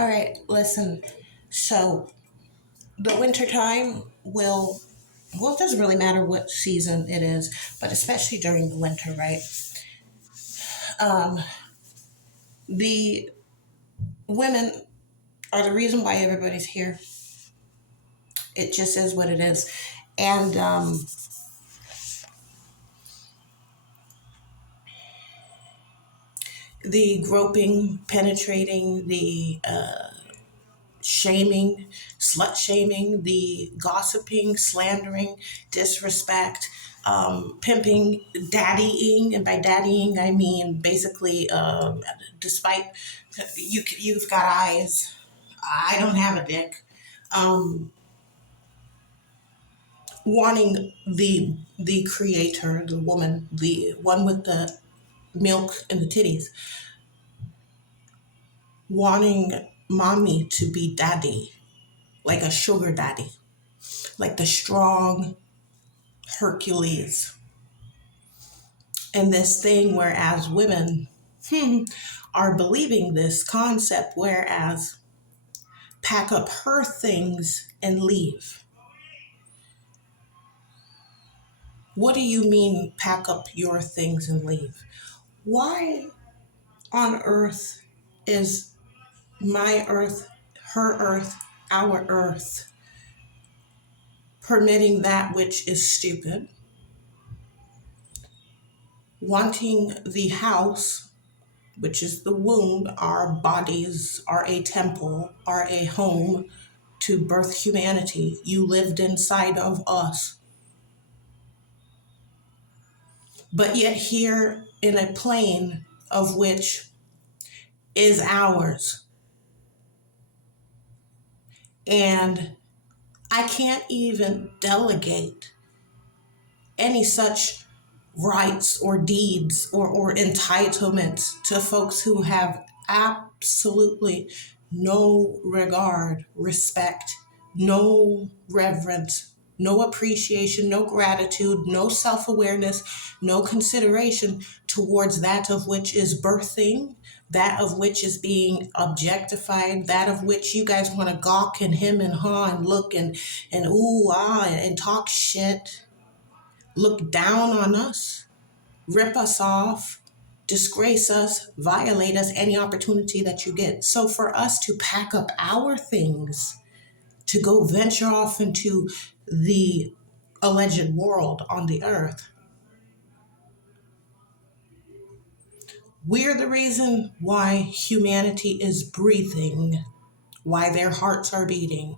All right, listen. So the winter time well, it doesn't really matter what season it is, but especially during the winter, right? Um, the women are the reason why everybody's here. It just is what it is. And the groping, penetrating, the shaming, slut shaming, the gossiping, slandering, disrespect, pimping, daddying, and by daddying I mean basically, despite you've got eyes, I don't have a dick. Um, Wanting the creator, the woman, the one with the milk and the titties, wanting mommy to be daddy, like a sugar daddy, like the strong Hercules. And this thing, whereas women are believing this concept, whereas pack up her things and leave. What do you mean, pack up your things and leave? Why on earth is my earth, her earth, our earth permitting that which is stupid, wanting the house, which is the womb? Our bodies are a temple, are a home to birth humanity. You lived inside of us. But yet here in a plane of which is ours. And I can't even delegate any such rights or deeds or entitlements to folks who have absolutely no regard, respect, no reverence, no appreciation, no gratitude, no self-awareness, no consideration towards that of which is birthing, that of which is being objectified, that of which you guys want to gawk and him and haw and look and ooh ah and talk shit, look down on us, rip us off, disgrace us, violate us any opportunity that you get. So for us to pack up our things to go venture off into the alleged world on the earth, we're the reason why humanity is breathing, why their hearts are beating.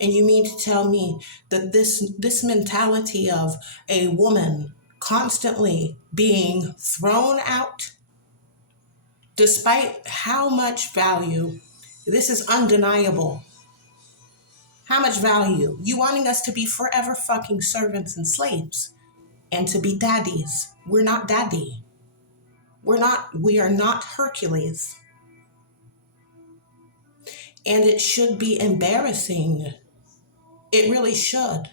And you mean to tell me that this mentality of a woman constantly being thrown out, despite how much value, this is undeniable. How much value? You wanting us to be forever fucking servants and slaves and to be daddies. We're not daddy. We are not Hercules. And it should be embarrassing. It really should.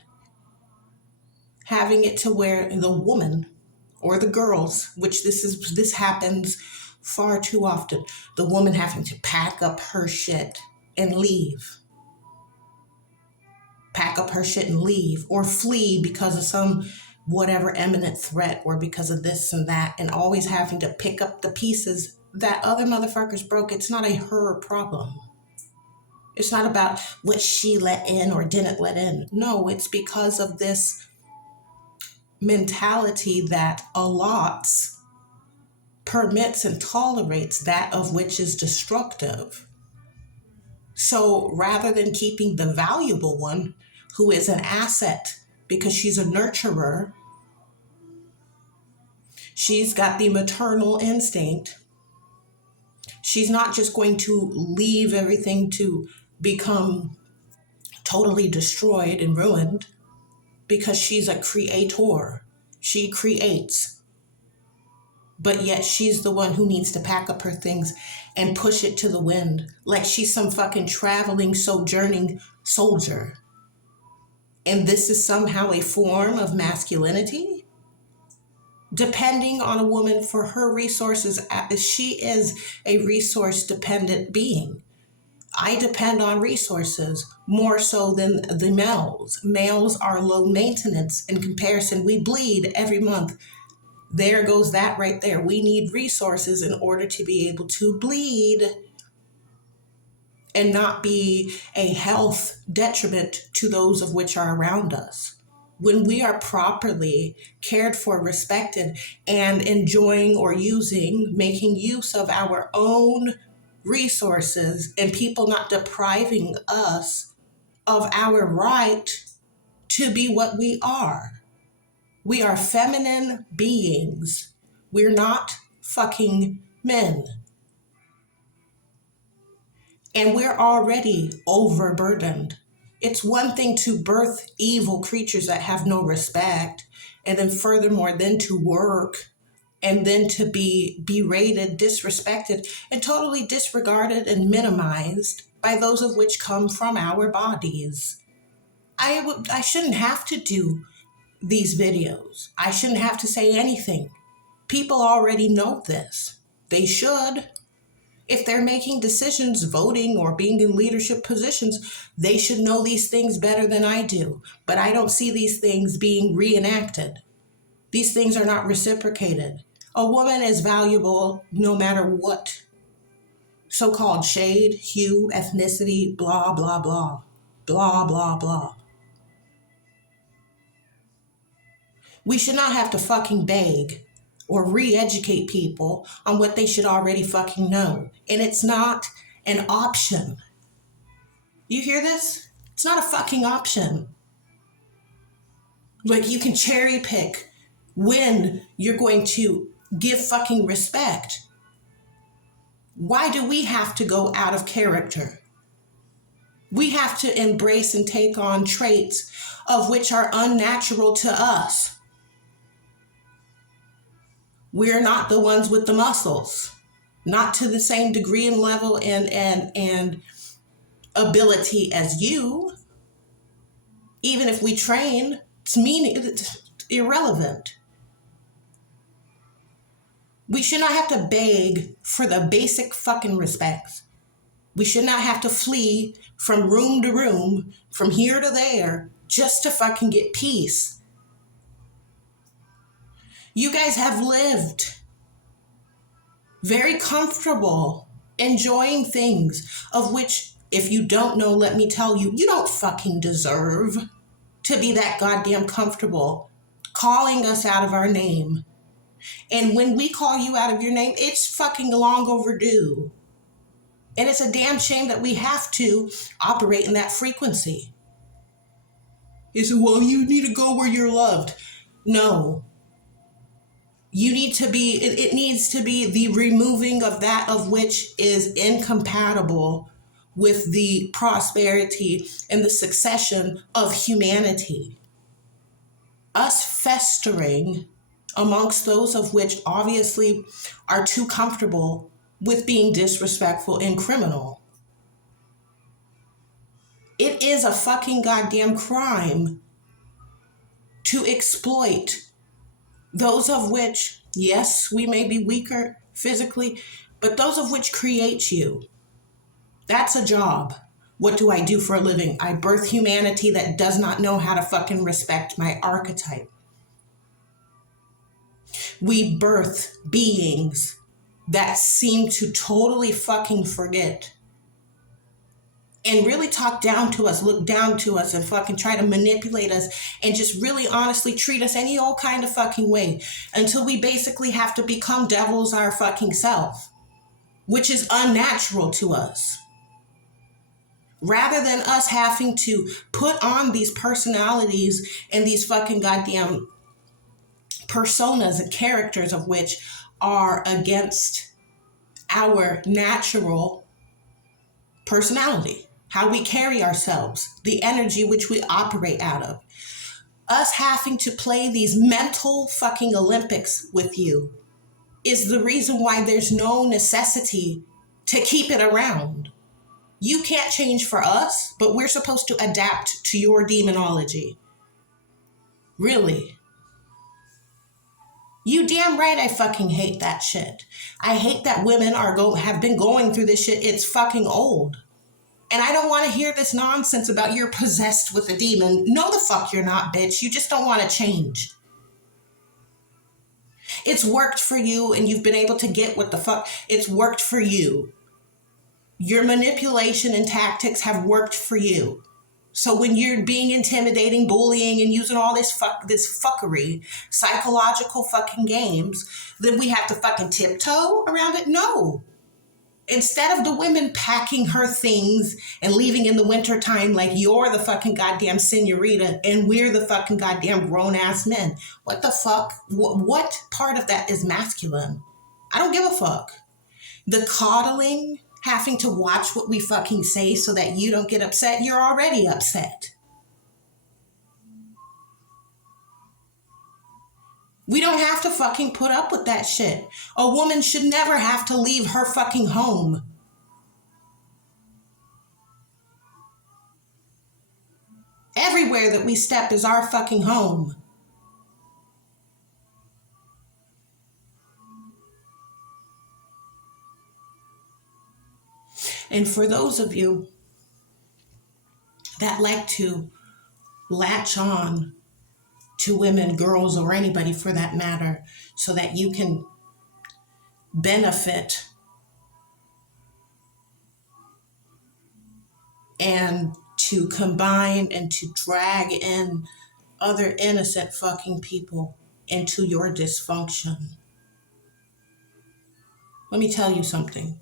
Having it to where the woman or the girls, which this happens far too often, the woman having to pack up her shit and leave. Pack up her shit and leave, or flee because of some whatever imminent threat, or because of this and that, and always having to pick up the pieces that other motherfuckers broke. It's not a her problem. It's not about what she let in or didn't let in. No, it's because of this mentality that allots, permits, and tolerates that of which is destructive. So rather than keeping the valuable one, who is an asset because she's a nurturer, she's got the maternal instinct, she's not just going to leave everything to become totally destroyed and ruined, because she's a creator. She creates. But yet she's the one who needs to pack up her things and push it to the wind, like she's some fucking traveling, sojourning soldier. And this is somehow a form of masculinity? Depending on a woman for her resources, she is a resource dependent being. I depend on resources more so than the males. Males are low maintenance in comparison. We bleed every month. There goes that right there. We need resources in order to be able to bleed and not be a health detriment to those of which are around us. When we are properly cared for, respected, and enjoying or making use of our own resources and people not depriving us of our right to be what we are. We are feminine beings. We're not fucking men. And we're already overburdened. It's one thing to birth evil creatures that have no respect, and then furthermore, then to work and then to be berated, disrespected, and totally disregarded and minimized by those of which come from our bodies. I shouldn't have to do these videos. I shouldn't have to say anything. People already know this. They should. If they're making decisions, voting, or being in leadership positions, they should know these things better than I do. But I don't see these things being reenacted. These things are not reciprocated. A woman is valuable no matter what so-called shade, hue, ethnicity, blah, blah, blah, blah, blah, blah. We should not have to fucking beg or re-educate people on what they should already fucking know. And it's not an option. You hear this? It's not a fucking option. Like, you can cherry pick when you're going to give fucking respect. Why do we have to go out of character? We have to embrace and take on traits of which are unnatural to us. We're not the ones with the muscles, not to the same degree and level and ability as you. Even if we train, it's irrelevant. We should not have to beg for the basic fucking respects. We should not have to flee from room to room, from here to there, just to fucking get peace. You guys have lived very comfortable, enjoying things of which, if you don't know, let me tell you, you don't fucking deserve to be that goddamn comfortable calling us out of our name. And when we call you out of your name, it's fucking long overdue. And it's a damn shame that we have to operate in that frequency. It's, well, you need to go where you're loved. No. You need to be, it needs to be the removing of that of which is incompatible with the prosperity and the succession of humanity. Us festering amongst those of which obviously are too comfortable with being disrespectful and criminal. It is a fucking goddamn crime to exploit those of which, yes, we may be weaker physically, but those of which create you. That's a job. What do I do for a living? I birth humanity that does not know how to fucking respect my archetype. We birth beings that seem to totally fucking forget and really talk down to us, look down to us, and fucking try to manipulate us and just really honestly treat us any old kind of fucking way until we basically have to become devils our fucking self, which is unnatural to us. Rather than us having to put on these personalities and these fucking goddamn personas and characters of which are against our natural personality, how we carry ourselves, the energy which we operate out of. Us having to play these mental fucking Olympics with you is the reason why there's no necessity to keep it around. You can't change for us, but we're supposed to adapt to your demonology. Really. You damn right I fucking hate that shit. I hate that women have been going through this shit. It's fucking old. And I don't want to hear this nonsense about you're possessed with a demon. No, the fuck you're not, bitch. You just don't want to change. It's worked for you and you've been able to get what the fuck. It's worked for you. Your manipulation and tactics have worked for you. So when you're being intimidating, bullying, and using all this fuckery, psychological fucking games, then we have to fucking tiptoe around it? No. Instead of the women packing her things and leaving in the wintertime like you're the fucking goddamn senorita and we're the fucking goddamn grown-ass men. What the fuck? What part of that is masculine? I don't give a fuck. The coddling, having to watch what we fucking say so that you don't get upset, you're already upset. We don't have to fucking put up with that shit. A woman should never have to leave her fucking home. Everywhere that we step is our fucking home. And for those of you that like to latch on to women, girls, or anybody for that matter, so that you can benefit and to combine and to drag in other innocent fucking people into your dysfunction. Let me tell you something.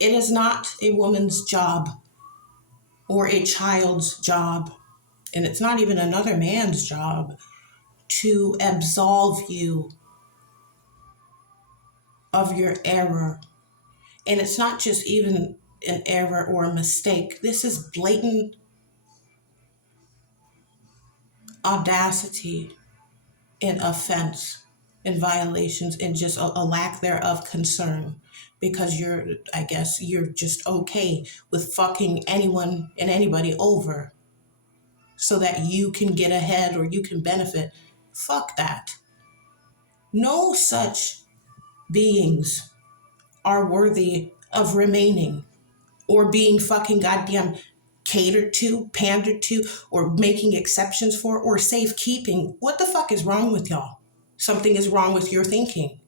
It is not a woman's job or a child's job, and it's not even another man's job to absolve you of your error. And it's not just even an error or a mistake. This is blatant audacity and offense and violations and just a lack thereof concern, because I guess you're just okay with fucking anyone and anybody over so that you can get ahead or you can benefit. Fuck that. No such beings are worthy of remaining or being fucking goddamn catered to, pandered to, or making exceptions for, or safekeeping. What the fuck is wrong with y'all? Something is wrong with your thinking.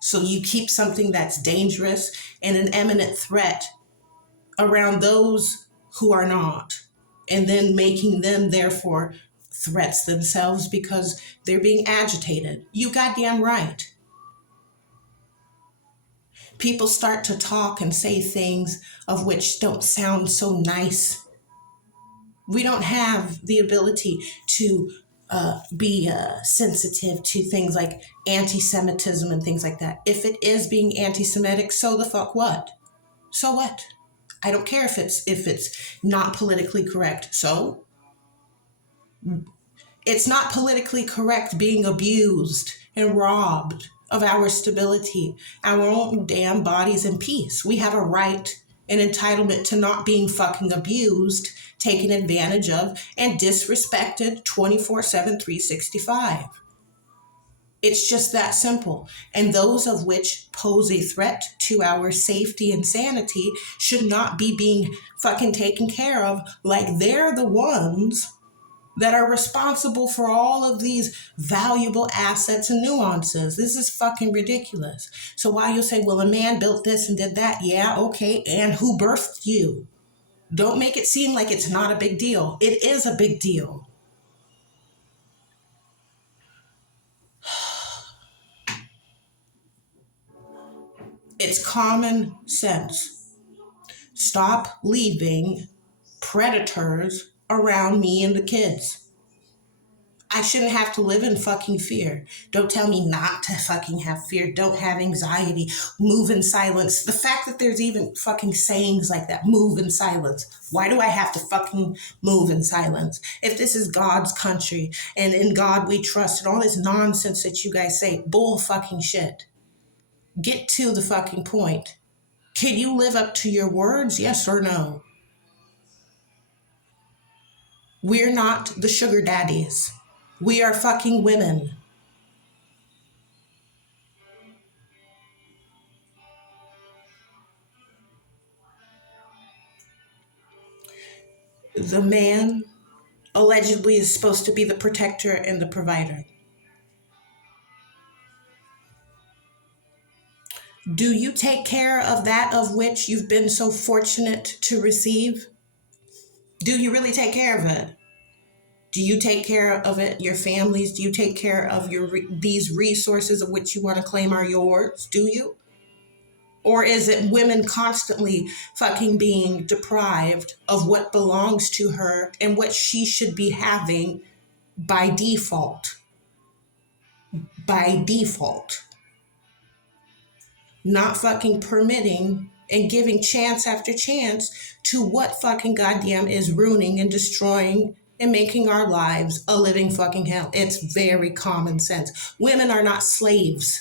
So you keep something that's dangerous and an imminent threat around those who are not, and then making them therefore threats themselves because they're being agitated. You goddamn right. People start to talk and say things of which don't sound so nice. We don't have the ability to be sensitive to things like anti-Semitism and things like that. If it is being anti-Semitic, so the fuck what? So what? I don't care if it's not politically correct. So it's not politically correct being abused and robbed of our stability, our own damn bodies and peace. We have a right and entitlement to not being fucking abused, taken advantage of, and disrespected 24/7, 365. It's just that simple. And those of which pose a threat to our safety and sanity should not be being fucking taken care of like they're the ones that are responsible for all of these valuable assets and nuances. This is fucking ridiculous. So while you say, well, a man built this and did that, yeah, okay, and who birthed you? Don't make it seem like it's not a big deal. It is a big deal. It's common sense. Stop leaving predators around me and the kids. I shouldn't have to live in fucking fear. Don't tell me not to fucking have fear. Don't have anxiety. Move in silence. The fact that there's even fucking sayings like that, move in silence. Why do I have to fucking move in silence? If this is God's country and in God we trust and all this nonsense that you guys say, bull fucking shit. Get to the fucking point. Can you live up to your words? Yes or no? We're not the sugar daddies. We are fucking women. The man allegedly is supposed to be the protector and the provider. Do you take care of that of which you've been so fortunate to receive? Do you really take care of it? Do you take care of it, your families? Do you take care of these resources of which you want to claim are yours? Do you? Or is it women constantly fucking being deprived of what belongs to her and what she should be having by default? By default. Not fucking permitting and giving chance after chance to what fucking goddamn is ruining and destroying and making our lives a living fucking hell. It's very common sense. Women are not slaves.